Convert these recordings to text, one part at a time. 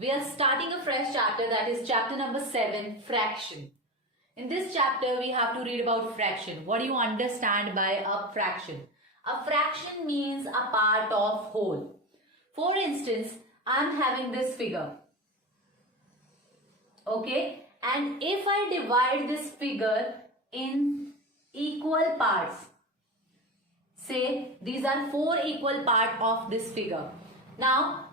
we are starting a fresh chapter, that is chapter number 7, fraction. In this chapter, we have to read about fraction. What do you understand by a fraction? A fraction means a part of whole. For instance, I am having this figure. Okay, and if I divide this figure in equal parts, say these are 4 equal parts of this figure. Now,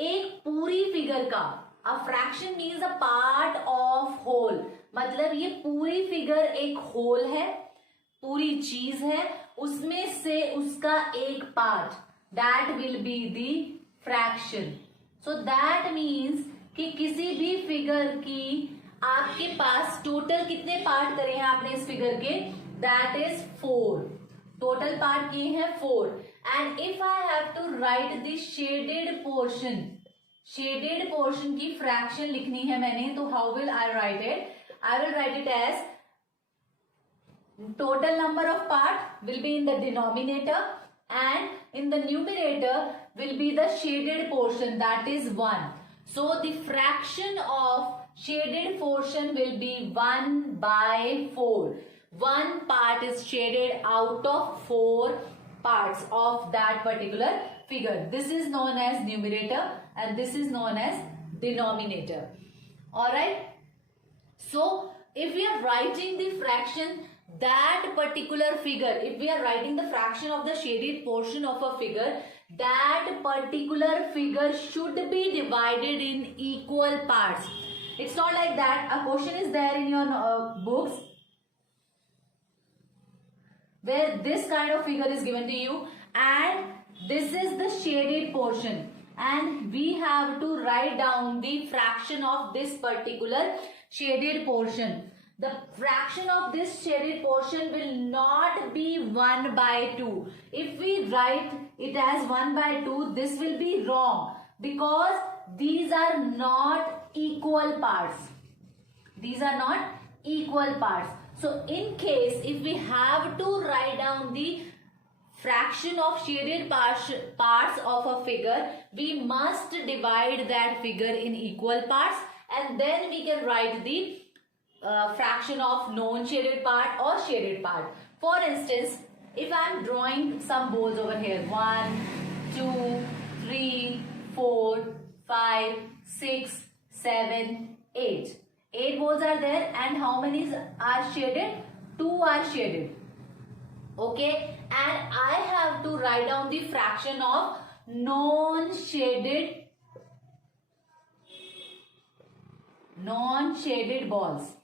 एक पूरी figure का, a fraction means a part of whole, मतलब ये पूरी figure एक whole है, पूरी चीज है, उसमें से उसका एक part, that will be the fraction. So that means कि किसी भी फिगर की आपके पास टोटल कितने पार्ट करे हैं आपने इस फिगर के, that is 4. टोटल पार्ट किए हैं 4. And if I have to write the shaded portion की फ्रैक्शन लिखनी है मैंने, तो how will I write it? I will write it as total number of part will be in the denominator and in the numerator will be the shaded portion, that is 1. So the fraction of shaded portion will be 1 by 4. One part is shaded out of 4 parts of that particular figure. This is known as numerator and this is known as denominator. Alright. So if we are writing the fraction, that particular figure, if we are writing the fraction of the shaded portion of a figure, that particular figure should be divided in equal parts. It's not like that. A question is there in your books where this kind of figure is given to you and this is the shaded portion and we have to write down the fraction of this particular shaded portion. The fraction of this shaded portion will not be 1 by 2. If we write it as 1 by 2, this will be wrong because these are not equal parts. These are not equal parts. So in case if we have to write down the fraction of shaded parts of a figure, we must divide that figure in equal parts and then we can write the fraction of non-shaded part or shaded part. For instance, if I am drawing some balls over here, 1, 2, 3, 4, 5, 6, 7, 8. 8 balls are there and how many are shaded? 2 are shaded. Okay, and I have to write down the fraction of non-shaded balls.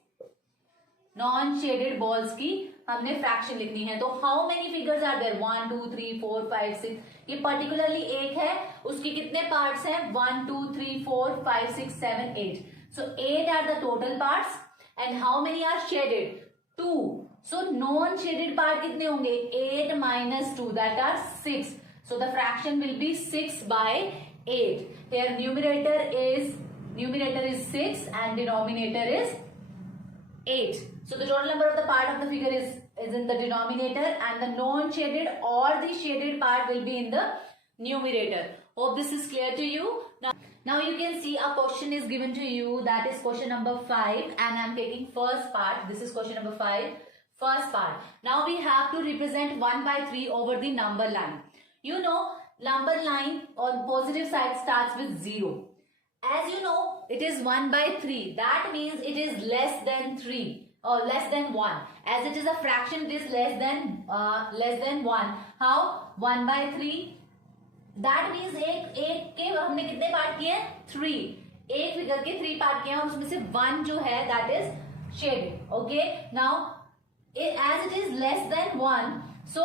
Non-shaded balls की हमने fraction लिखनी है. तो how many figures are there? 1 2 3 4 5 6. ये particularly एक है, उसके कितने पार्ट्स हैं? 1 2 3 4 5 6 7 8. So 8 are the total parts and how many are shaded? 2. So non-shaded part कितने होंगे? 8 minus 2, that are 6. So the fraction will be 6 by 8. Here numerator is 6 and denominator is 8. So the total number of the part of the figure is in the denominator and the non-shaded or the shaded part will be in the numerator. Hope this is clear to you. Now you can see a question is given to you, that is question number 5 and I am taking first part. This is question number 5, first part. Now we have to represent 1 by 3 over the number line. You know, number line on positive side starts with 0. As you know, it is 1 by 3. That means it is less than 3 or less than 1. As it is a fraction, it is less than 1. How? 1 by 3. That means एक के हमने कितने part किए? 3. एक figure के 3 part किए और उसमें से 1 जो है that is shaded. Okay. Now, as it is less than 1, so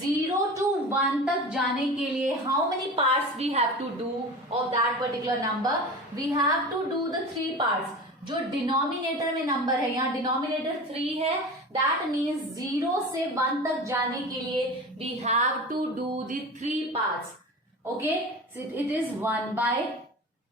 0 to 1 तक जाने के लिए how many parts we have to do of that particular number? We have to do the 3 parts. जो डिनोमिनेटर में नंबर है, यहाँ denominator 3 है, that means 0 से 1 तक जाने के लिए we have to do the 3 parts. Okay, so it is 1 by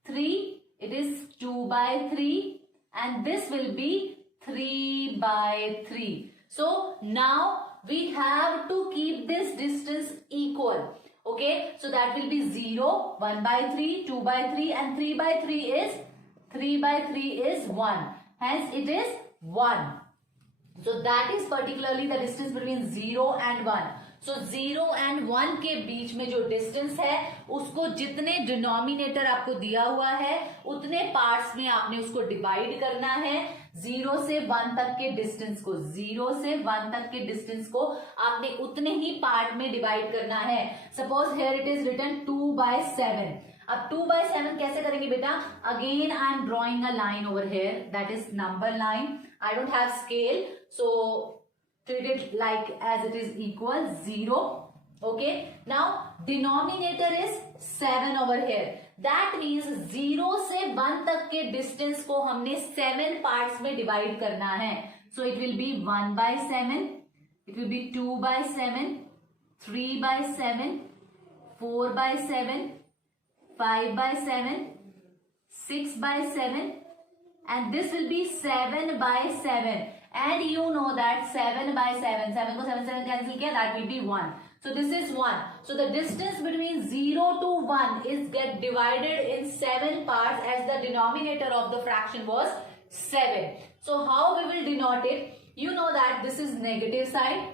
3, it is 2 by 3 and this will be 3 by 3. So now we have to keep this distance equal. Okay, so that will be 0, 1/3, 2/3 and 3/3 is 1. Hence it is 1. So that is particularly the distance between 0 and 1. So 0 and 1 के बीच में जो distance है उसको जितने denominator आपको दिया हुआ है उतने पार्ट्स में आपने उसको डिवाइड करना है. 0 से 1 तक के डिस्टेंस को 0 से 1 तक के डिस्टेंस को आपने उतने ही पार्ट में डिवाइड करना है. Suppose here it is written 2/7. अब 2/7 कैसे करेंगे बेटा? Again I am drawing a line over here, that is number line. I don't have scale, so treat it like as it is equal 0. Okay, now denominator is 7 over here. That means 0 से 1 तक के distance को हमने 7 parts में divide करना है. So it will be 1/7, it will be 2/7, 3/7, 4/7, 5/7, 6/7, and this will be 7/7. And you know that 7/7, 7 को 7 cancel किया, that will be 1. So this is 1. So the distance between 0 to 1 is get divided in 7 parts as the denominator of the fraction was 7. So how we will denote it? You know that this is negative side,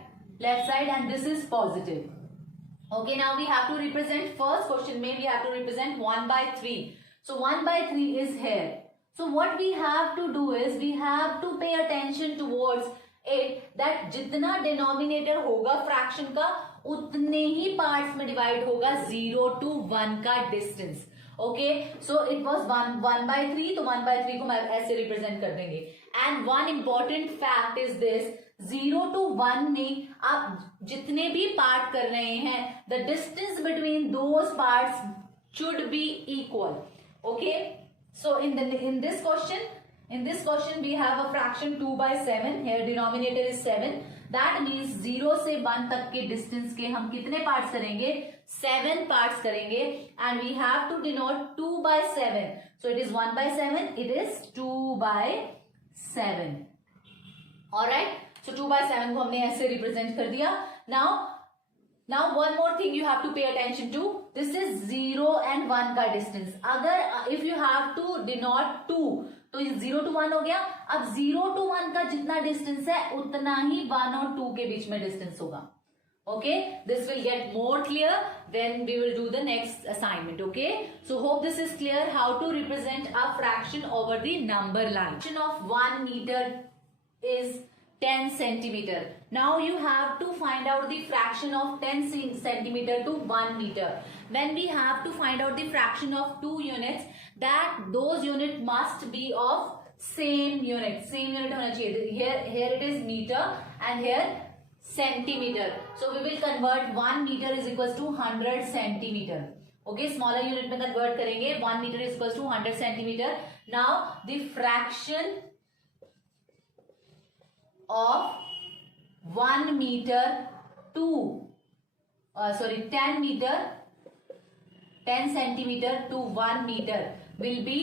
left side, and this is positive. Okay, now we have to represent first question में we have to represent 1/3. So 1/3 is here. So what we have to do is we have to pay attention towards it that जितना denominator होगा fraction का उतने ही parts में divide होगा 0 to 1 का distance. Okay, so it was 1/3, तो 1/3 को मैं ऐसे represent कर देंगे. And one important fact is this, 0 to 1 में आप जितने भी part कर रहे हैं the distance between those parts should be equal. Okay. So in this question we have a fraction 2/7. Here denominator is 7. That means 0 से 1 तक के distance के हम कितने parts करेंगे? 7 parts करेंगे. And we have to denote 2/7. So it is 1/7. It is 2/7. Alright. So 2/7 को हमने ऐसे represent कर दिया. Now one more thing you have to pay attention to. This is 0 and 1 का distance. अगर if you have to denote 2 तो 0 to 1 हो गया. अब 0 to 1 का जितना distance है उतना ही 1 और 2 के बीच में distance होगा. Okay, this will get more clear when we will do the next assignment. Okay, so hope this is clear how to represent a fraction over the number line. Fraction of 1 meter is 10 centimeter. Now you have to find out the fraction of 10 centimeter to 1 meter. When we have to find out the fraction of 2 units, that those unit must be of same unit. Same unit होना चाहिए. Here it is meter and here centimeter. So we will convert 1 meter is equals to 100 centimeter. Okay, smaller unit में convert करेंगे. 1 meter is equals to 100 centimeter. Now the fraction of 1 meter to 10 centimeter to 1 meter will be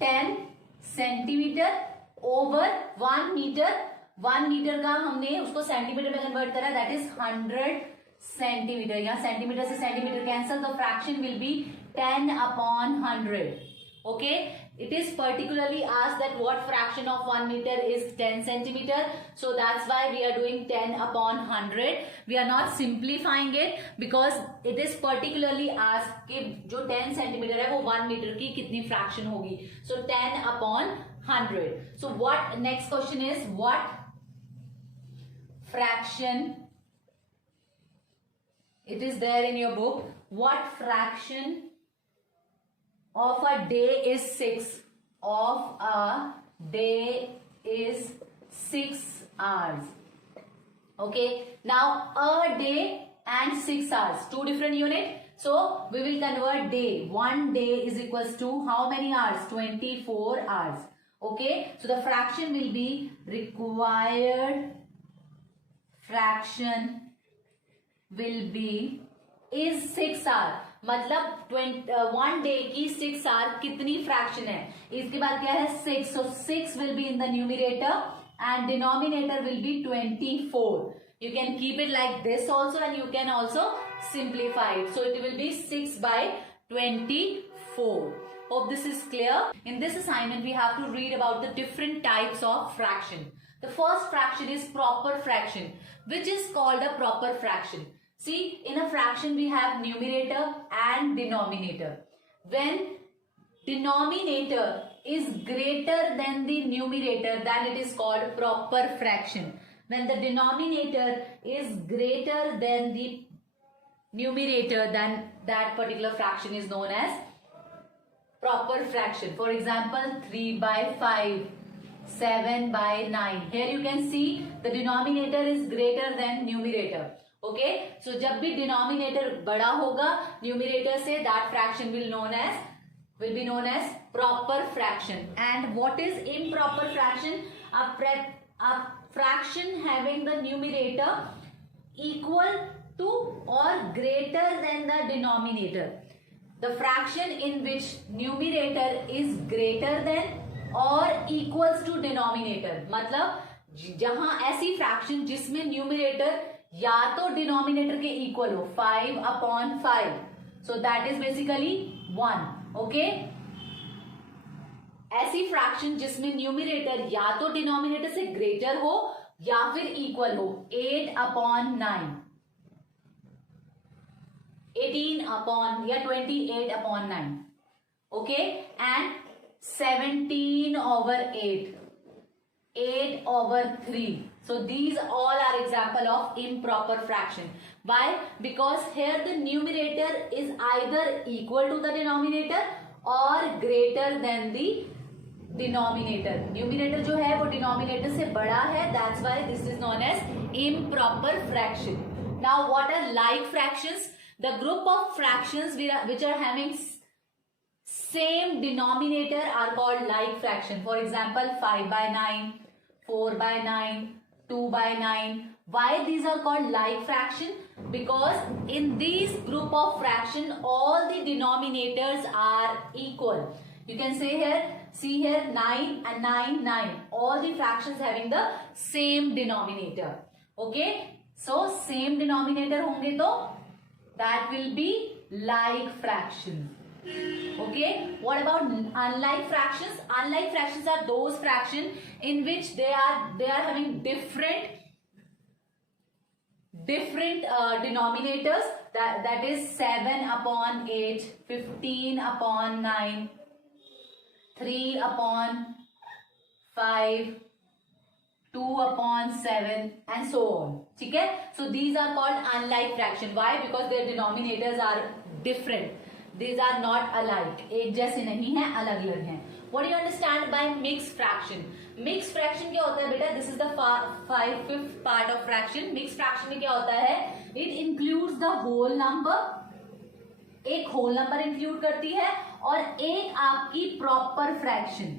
10 centimeter over 1 meter. 1 meter का हमने उसको centimetre में convert करा, that is 100 centimetre. यहाँ centimetre से centimetre cancel, the fraction will B 10/100. Okay, it is particularly asked that what fraction of 1 meter is 10 centimeter. So that's why we are doing 10/100. We are not simplifying it because it is particularly asked कि जो 10 centimeter है वो 1 meter की कितनी fraction होगी. So 10/100. So what next question is, what fraction, it is there in your book, what fraction of a day is 6? Of a day is 6 hours. Okay, now a day and 6 hours, two different unit. So we will convert day. 1 day is equals to how many hours? 24 hours. Okay, so the fraction will be required fraction will be is 6 hour. मतलब 1 day की 6 hour कितनी fraction है? इसके बाद क्या है? 6. So 6 will be in the numerator and denominator will be 24. You can keep it like this also, and you can also simplify it. So it will be 6 by 24. Hope this is clear. In this assignment, we have to read about the different types of fraction. The first fraction is proper fraction, which is called a proper fraction. See, in a fraction, we have numerator and denominator. When denominator is greater than the numerator, then it is called proper fraction. When the denominator is greater than the numerator, then that particular fraction is known as proper fraction. For example, 3 by 5, 7 by 9. Here you can see the denominator is greater than numerator. Okay, so जब भी denominator बड़ा होगा numerator से, that fraction will be known as proper fraction. And what is improper fraction? A fraction having the numerator equal to or greater than the denominator. The fraction in which numerator is greater than or equals to denominator. मतलब जहां ऐसी fraction जिसमें numerator या तो denominator के equal हो, 5/5. So that is basically 1. Okay? ऐसी fraction जिसमें numerator या तो denominator से greater हो या फिर equal हो, 8/9. 28/9. Okay, and 17/8, 8/3. So these all are example of improper fraction. Why? Because here the numerator is either equal to the denominator or greater than the denominator. Numerator जो है वो denominator से बड़ा है. That's why this is known as improper fraction. Now what are like fractions? The group of fractions which are having same denominator are called like fraction. For example, 5 by 9, 4 by 9, 2 by 9. Why these are called like fraction? Because in these group of fraction, all the denominators are equal. You can see here 9 and 9, 9. All the fractions having the same denominator. Okay? So same denominator होंगे तो that will be like fraction. Okay, what about unlike fractions? Unlike fractions are those fractions in which they are having different denominators. That is 7/8, 15/9, 3/5, 2/7 and so on. ठीक है? So these are called unlike fraction. Why? Because their denominators are different. These are not alike. एक जैसे नहीं है, अलग अलग हैं. What do you understand by mixed fraction? Mixed fraction क्या होता है बेटा? This is the 5th part of fraction. Mixed fraction में क्या होता है? It includes the whole number. एक whole number include करती है और एक आपकी proper fraction.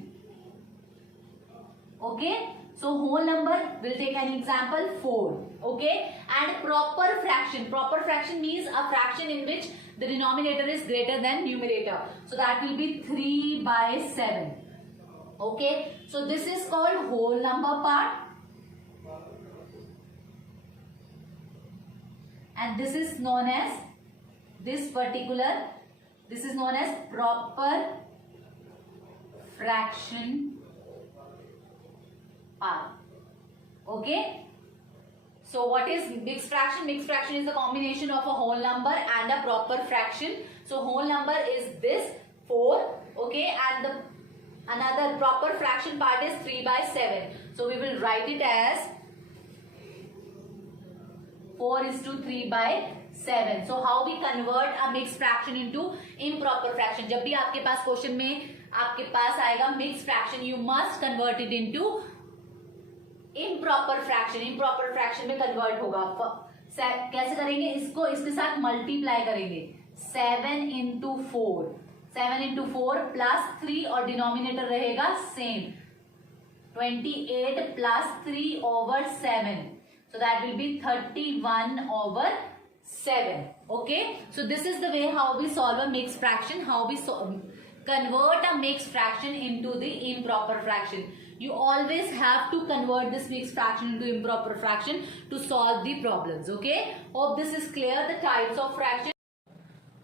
Okay? So whole number, we'll take an example, 4. Okay? And proper fraction means a fraction in which the denominator is greater than numerator. So that will be 3 by 7. Okay? So this is called whole number part. And this is known as, this is known as proper fraction part. Okay? So what is mixed fraction? Mixed fraction is the combination of a whole number and a proper fraction. So whole number is this 4. Okay? And the another proper fraction part is 3 by 7. So we will write it as 4:3 by 7. So how we convert a mixed fraction into improper fraction? जब भी आपके पास question में आपके पास आएगा mixed fraction, you must convert it into improper fraction. Improper fraction में convert होगा. कैसे करेंगे इसको? इसके साथ multiply करेंगे. 7/4. 7/4 plus 3 और denominator रहेगा same. 28 plus 3/7. So that will be 31/7. Okay? So this is the way how we solve a mixed fraction. How we convert a mixed fraction into the improper fraction. You always have to convert this mixed fraction into improper fraction to solve the problems. Okay, hope this is clear, the types of fraction.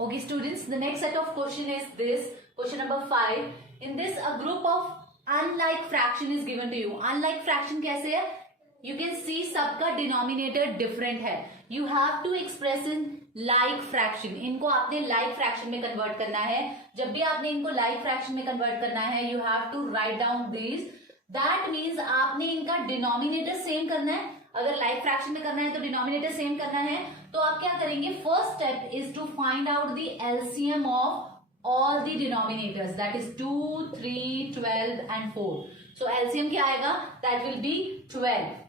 Okay students, the next set of question is this, question number 5. In this, a group of unlike fraction is given to you. Unlike fraction कैसे है? You can see सबका denominator different है. You have to express in like fraction. इनको आपने like fraction में convert करना है. जब भी आपने इनको like fraction में convert करना है, you have to write down these. That means आपने इनका denominator same करना है. अगर like fraction में करना है तो denominator same करना है. तो आप क्या करेंगे? First step is to find out the LCM of all the denominators. That is 2, 3, 12 and 4. So LCM क्या आएगा? That will be 12.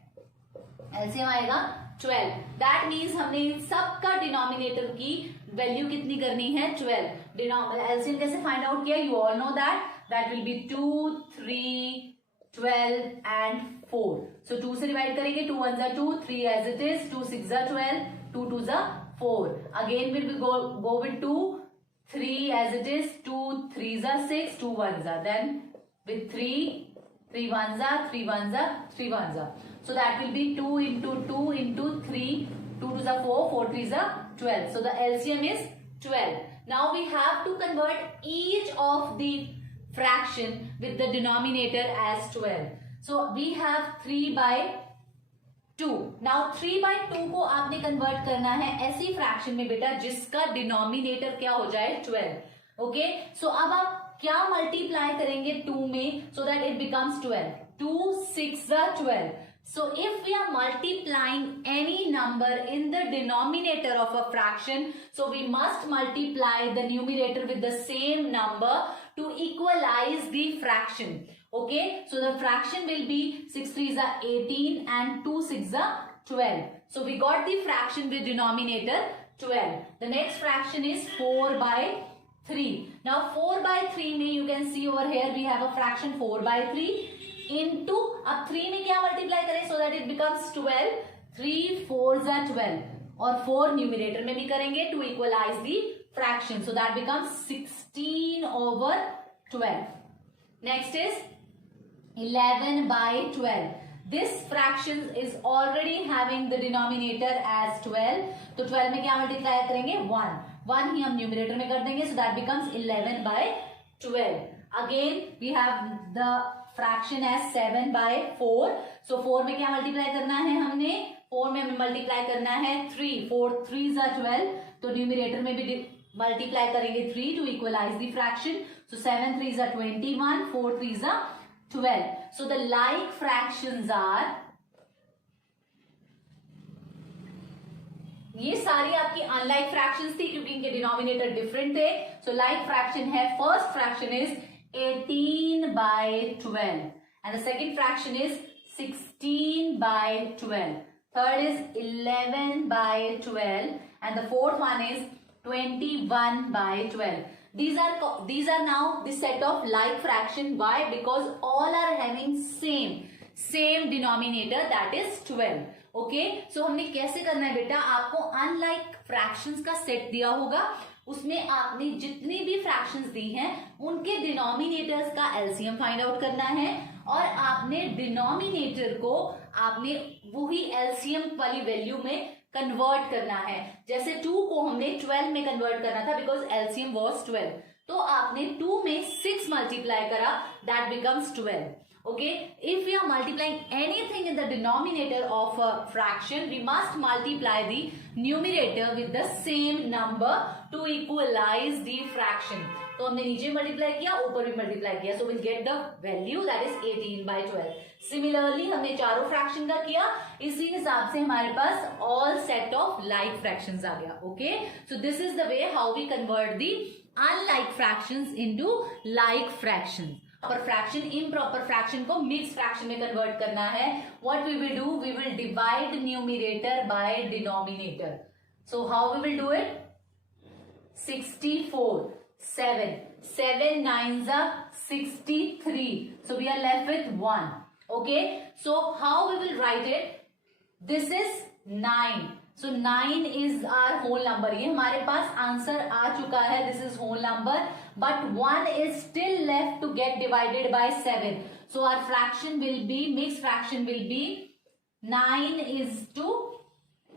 LCM आएगा 12. That means हमने इन सब का डिनोमिनेटर की वैल्यू कितनी करनी है? 12. LCM कैसे फाइंड आउट किया? You all know that. That will be 2, 3, 12 and 4. So 2 से डिवाइड करेंगे. 2 1s are 2, 3 as it is, 2 6s are 12, 2 2s are 4. Again we will go with 2, 3 as it is, 2 3s are 6, 2 1s are. Then with 3, 3 1s are, 3 1s are, 3 1s are. So that will be 2 into 2 into 3, 2 2s are 4, 4 3s are 12. So the LCM is 12. Now we have to convert each of the fraction with the denominator as 12. So we have 3 by 2. Now 3 by 2 को आपने convert करना है ऐसी fraction में बेटा जिसका denominator क्या हो जाए? 12. Okay? So अब आप क्या multiply करेंगे 2 में so that it becomes 12? 2 6 are 12. So if we are multiplying any number in the denominator of a fraction, so we must multiply the numerator with the same number to equalize the fraction. Okay, so the fraction will be 6 3s are 18 and 2 6s are 12. So we got the fraction with denominator 12. The next fraction is 4 by 3. Now 4 by 3 में you can see over here we have a fraction 4 by 3 into, अब 3 में क्या multiply करें so that it becomes 12. 3 4s are 12 और 4 numerator में भी करेंगे to equalize the fraction. So that becomes 16 over 12. Next is 11 by 12. This fraction is already having the denominator as 12. तो 12 में क्या multiply करेंगे? 1. 1 ही हम numerator में कर देंगे. So that becomes 11 by 12. Again we have the fraction as 7 by 4. So 4 में क्या multiply करना है हमने? 4 में हमें multiply करना है 3. 4 3s are 12. तो numerator में भी multiply करेंगे 3 to equalize the fraction. So 7 3s are 21. 4 3s are 12. So the like fractions are, ये सारी आपकी unlike fractions थी क्योंकि इनके denominator different थे. So like fraction है, first fraction is 18 by 12 and the second fraction is 16 by 12. Third is 11 by 12 and the fourth one is 21 by 12. These are now the set of like fraction. Why? Because all are having same denominator, that is 12. Okay, so हमने कैसे करना है बेटा? आपको unlike fractions का set दिया होगा, उसमें आपने जितनी भी fractions दी हैं उनके denominators का LCM find out करना है और आपने denominator को आपने वही LCM वाली वैल्यू में कन्वर्ट करना है. जैसे 2 को हमने 12 में कन्वर्ट करना था बिकॉज LCM was 12. तो आपने 2 में 6 मल्टीप्लाई करा, that becomes 12. Okay, if we are multiplying anything in the denominator of a fraction, we must multiply the numerator with the same number to equalize the fraction. तो हमने नीचे multiply किया, ऊपर भी मल्टीप्लाई किया, so we'll get the value that is 18 by 12. Similarly हमने चारों fraction का किया, इसी हिसाब से हमारे पास all set of like fractions आ गया. Okay, so this is the way how we convert the unlike fractions into like fractions. Proper fraction improper fraction को मिक्स फ्रैक्शन में कन्वर्ट करना है. What we will do, we will divide numerator by denominator. So how we will do it? 64 7 9s are 63. So we are left with 1. Okay, so how we will write it? This is 9. So 9 is our whole number. ये हमारे पास answer आ चुका है. This is whole number, but 1 is still left to get divided by 7. So our fraction will be, mix fraction will be 9 is to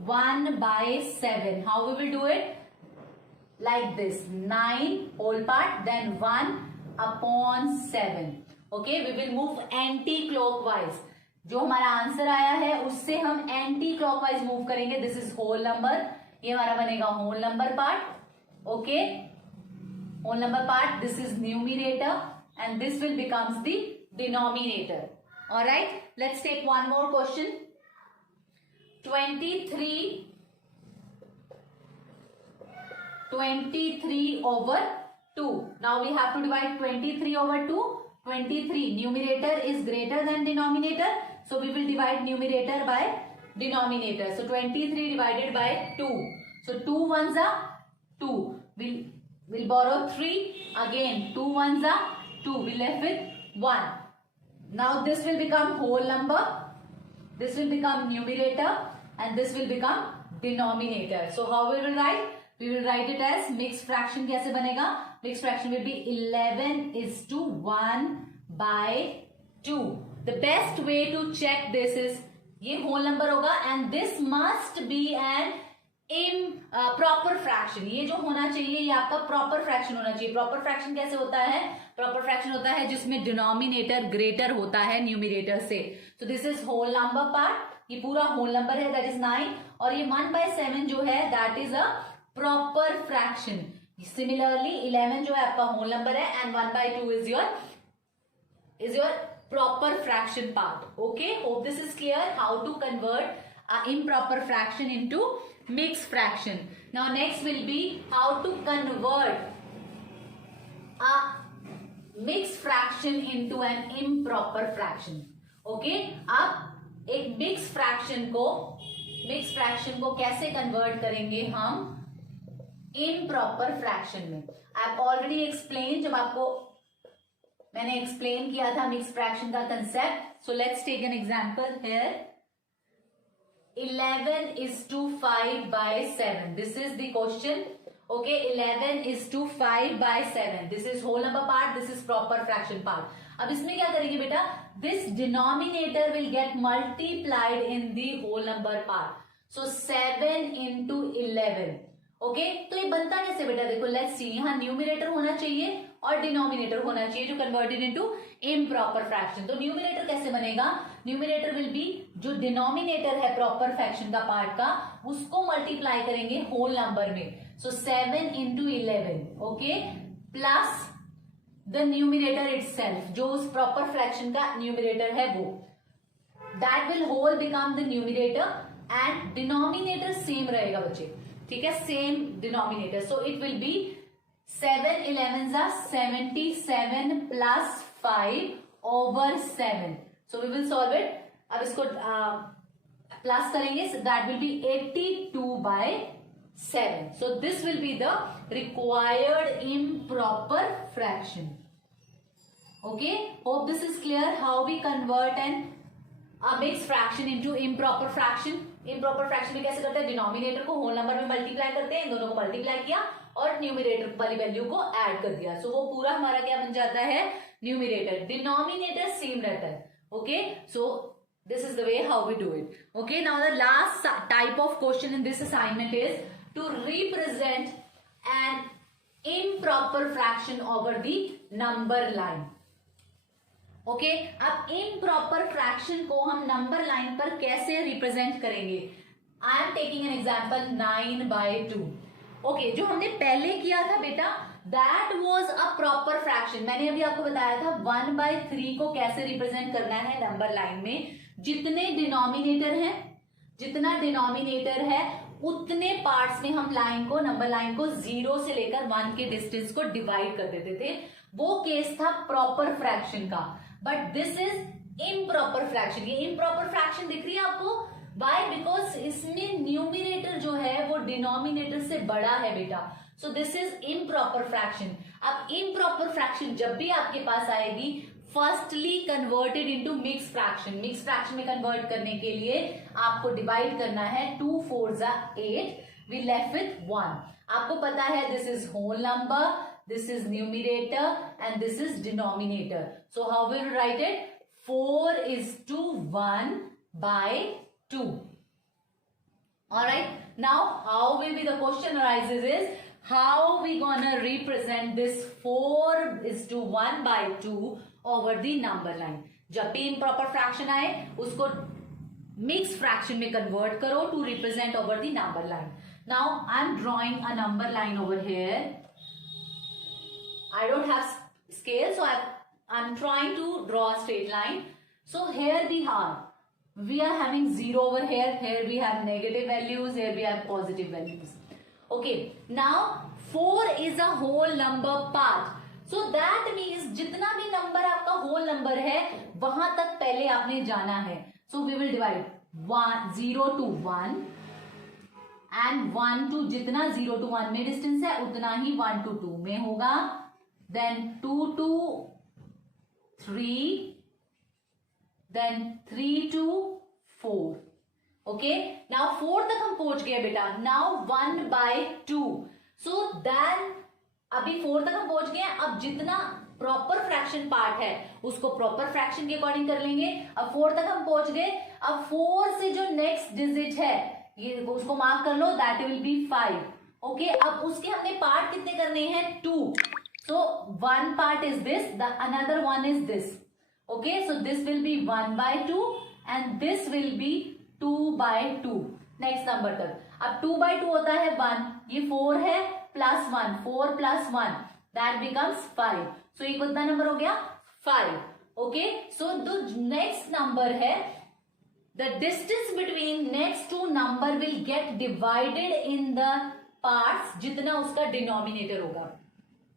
1 by 7. How we will do it? Like this, 9 whole part, then 1 upon 7. Okay, we will move anti-clockwise. जो हमारा answer आया है उससे हम anticlockwise move करेंगे. This is whole number. ये हमारा बनेगा whole number part. Okay, whole number part. This is numerator and this will becomes the denominator. Alright, let's take one more question. 23 over 2. Now we have to divide 23 over 2. 23 numerator is greater than denominator, so we will divide numerator by denominator. So 23 divided by 2. So 2 ones are 2. We'll borrow 3 again. 2 ones are 2. We left with 1. Now this will become whole number. This will become numerator and this will become denominator. So how we will write? We will write it as mixed fraction. कैसे बनेगा? Mixed fraction will be 11 is to 1 by 2. The best way to check this is, ये whole number होगा and this must be an proper fraction. ये जो होना चाहिए ये आपका proper fraction होना चाहिए. Proper fraction कैसे होता है? Proper fraction होता है जिसमें denominator greater होता है numerator से. So this is whole number part. ये पूरा whole number है, that is 9. और ये 1 by 7 जो है that is a proper fraction. Similarly 11 जो है आपका whole number है and 1 by 2 is your proper fraction part. Okay, hope this is clear how to convert a improper fraction into mixed fraction. Now next will be how to convert a mixed fraction into an improper fraction. Okay, अब एक mixed fraction को कैसे convert करेंगे हम improper fraction में. I've already explained, जब आपको मैंने explain किया था mixed fraction का concept. So let's take an example here. 11 is to 5 by 7. This is the question. Okay, 11 is to 5 by 7. This is whole number part. This is proper fraction part. अब इसमें क्या करेंगे बेटा? This denominator will get multiplied in the whole number part. So 7 into 11. Okay, तो ये बनता कैसे बेटा? देखो, लेट्स सी. यहाँ न्यूमिनेटर होना चाहिए और डिनोमिनेटर होना चाहिए जो कन्वर्टेड इनटू इम्प्रॉपर फ्रैक्शन. तो न्यूमिनेटर कैसे बनेगा? न्यूमिनेटर विल बी, जो डिनोमिनेटर है प्रॉपर फ्रैक्शन का पार्ट का, उसको मल्टीप्लाई करेंगे होल नंबर में. So 7 into 11. Okay, plus the numerator itself, जो उस प्रॉपर फ्रैक्शन का न्यूमिनेटर है वो. That will whole become the numerator and denominator same रहेगा बच्चे. ठीक है, same denominator. So it will be 7 11s are 77 plus 5 over 7. So we will solve it. अब इसको प्लस करेंगे. That will be 82 by 7. So this will be the required improper fraction. Okay, hope this is clear how we convert a mixed fraction into improper fraction. Improper fraction में कैसे करते हैं? Denominator को whole number में multiply करते हैं. इन दोनों को मल्टीप्लाई किया और न्यूमिनेटर वाली वैल्यू को ऐड कर दिया. सो वो पूरा हमारा क्या बन जाता है? न्यूमिनेटर. डिनोमिनेटर सेम रहता है. Okay, so this is the way how we do it. Okay, now the last type of question in this assignment is to represent an improper fraction over the number line. Okay, अब improper fraction को हम number line पर कैसे represent करेंगे? I am taking an example 9 by 2. Okay, जो हमने पहले किया था बेटा, that was a proper fraction. मैंने अभी आपको बताया था 1 by 3 को कैसे रिप्रेजेंट करना है नंबर लाइन में. जितना डिनोमिनेटर है उतने पार्ट्स में हम नंबर लाइन को 0 से लेकर 1 के डिस्टेंस को डिवाइड कर देते थे. वो केस था प्रॉपर फ्रैक्शन का. But this is improper fraction. ये इम्प्रॉपर फ्रैक्शन दिख रही है आपको? वाई? बिकॉज इसमें न्यूमिनेटर जो है वो डिनोमिनेटर से बड़ा है बेटा. सो दिस इज इम्प्रॉपर फ्रैक्शन. अब इम्प्रॉपर फ्रैक्शन जब भी आपके पास आएगी, firstly converted into mix fraction. Mix fraction में कन्वर्ट करने के लिए आपको डिवाइड करना है, 2 4 जा 8, वी लेफ्ट विथ 1। आपको पता है this is whole number, this is numerator and this is denominator. So how will write it? 4 is to 1 by 2. Alright, now how will be the question arises is how we gonna represent this 4 is to 1 by 2 over the number line. जब भी improper fraction आए उसको mixed fraction में convert करो to represent over the number line. Now I'm drawing a number line over here. I don't have scale, so I'm trying to draw a straight line. So here we are having 0 over here. Here we have negative values. Here we have positive values. Okay. Now 4 is a whole number part. So that means जितना भी number आपका whole number है वहां तक पहले आपने जाना है. So we will divide 0 to 1 and 1 to जितना 0 to 1 में distance है उतना ही 1 to 2 में होगा. Then 2 to 3, then 3 to 4. Okay, now 4 तक हम पहुंच गए बेटा. Now 1 by 2. So then अभी 4 तक हम पहुंच गए. अब जितना प्रॉपर फ्रैक्शन पार्ट है उसको प्रॉपर फ्रैक्शन के अकॉर्डिंग कर लेंगे. अब 4 तक हम पहुंच गए. अब 4 से जो नेक्स्ट डिजिट है ये उसको मार्क कर लो, दैट विल बी 5. ओके, अब उसके हमने पार्ट कितने करने हैं? 2. So one part is this, the another one is this. Okay, so this will be 1 by 2 and this will be 2 by 2. Next number तक. अब 2 by 2 होता है 1. ये 4 है plus 1. 4 plus 1. That becomes 5. So ये कितना नंबर हो गया? 5. Okay, so the next number है, the distance between next two number will get divided in the parts जितना उसका denominator होगा.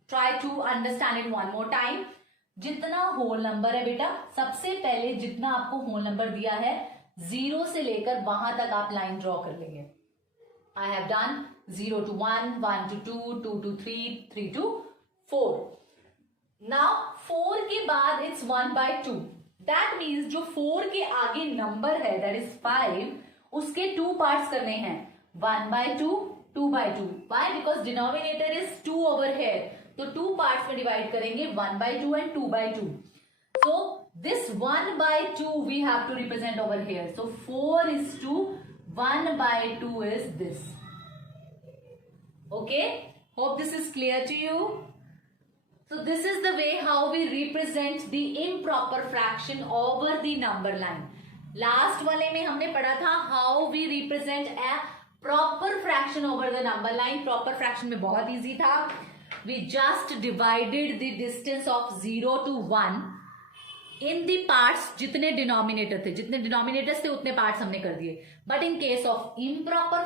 Try to understand it one more time. जितना whole number है बेटा, सबसे पहले जितना आपको होल नंबर दिया है 0 से लेकर वहां तक आप लाइन ड्रॉ कर लेंगे. I have done 0 to 1, 1 to 2, 2 to 3, 3 to 4. Now 4 के बाद it's 1 by 2. That means जो 4 के आगे नंबर है that is 5, उसके 2 पार्ट्स करने हैं. 1 by 2, 2 by 2. Why? Because denominator is 2 over here. तो 2 पार्ट्स में डिवाइड करेंगे, 1 by 2 and 2 by 2. So this 1 by 2 we have to represent over here. So 4 is to 1 by 2 is this. Okay, hope this is clear to you. So this is the way how we represent the improper fraction over the number line. Last वाले में हमने पढ़ा था how we represent a proper fraction over the number line. Proper fraction में बहुत easy था. We just divided the distance of 0 to 1 in the parts जितने denominator थे, जितने denominators थे उतने parts हमने कर दिए. But in case of improper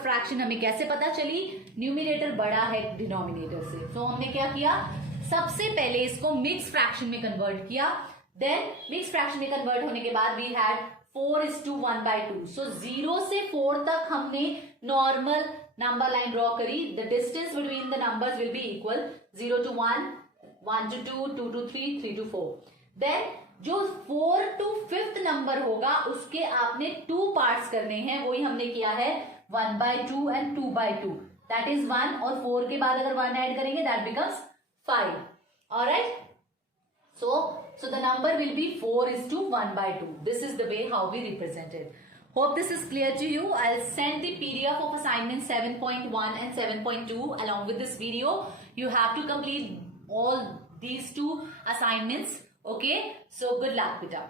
fraction हमें कैसे पता चली? न्यूमिनेटर बड़ा है डिनोमिनेटर से. So हमने क्या किया? सबसे पहले इसको मिक्स फ्रैक्शन में कन्वर्ट किया. Then मिक्स फ्रैक्शन में कन्वर्ट होने के बाद we had 4 is to 1 by 2. So 0 से 4 तक हमने नॉर्मल नंबर लाइन ड्रॉ करी. The distance between the numbers will be equal 0 to 1, 1 to 2, 2 to 3, 3 to 4. Then जो 4 to 5th नंबर होगा उसके आपने 2 पार्ट्स करने हैं. वही हमने किया है 1 by 2 and 2 by 2. That is 1 और 4 के बाद अगर 1 ऐड करेंगे that becomes 5. Alright, so the number will be 4 is to 1 by 2. This is the way how we represent it. Hope this is clear to you. I'll send the PDF of assignment 7.1 and 7.2 along with this video. You have to complete all these 2 assignments. Okay, so good luck, beta.